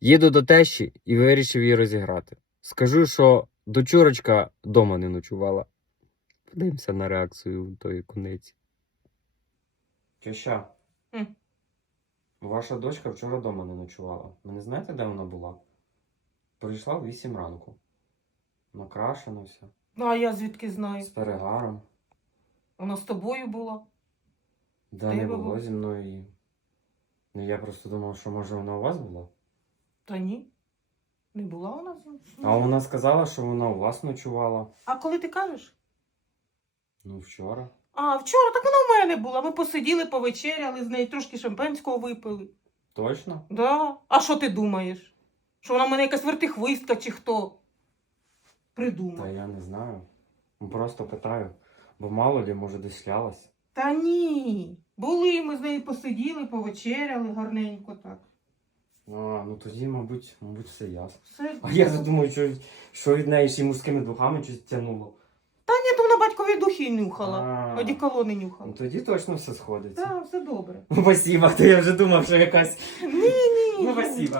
Їду до тещі і вирішив її розіграти. Скажу, що дочурочка дома не ночувала. Подивимося на реакцію тої куниці. Теща, М. ваша дочка вчора дома не ночувала. Ви не знаєте, де вона була? Прийшла в 8 ранку. Накрашена вся, Ну, а я звідки знаю? з перегаром. Вона з тобою була. Да Де не було зі мною її. Ну я просто думав, що може вона у вас була. Та ні. Не була вона з А вона сказала, що вона у вас ночувала. А коли ти кажеш? Ну, вчора. А, вчора так вона в мене була. Ми посиділи, повечеряли з нею, трошки шампанського випили. Точно? Да. А що ти думаєш? Що вона в мене якась вертихвистка чи хто? Придумав. Та я не знаю. Просто питаю. Бо мало лі, може, десь шлялась. Та ні. Були, ми з нею посиділи, повечеряли гарненько так. Ну тоді, мабуть, мабуть, все ясно. Все. А я думаю, що, що від неї ще й мужськими духами щось тянуло. Та ні, то вона батькові духи нюхала. А, Одіколони Ну нюхала. тоді точно все сходиться. Так, все добре. Ну, спасибо, то я вже думав, що якась. Ні, ні. Ну, спасибо.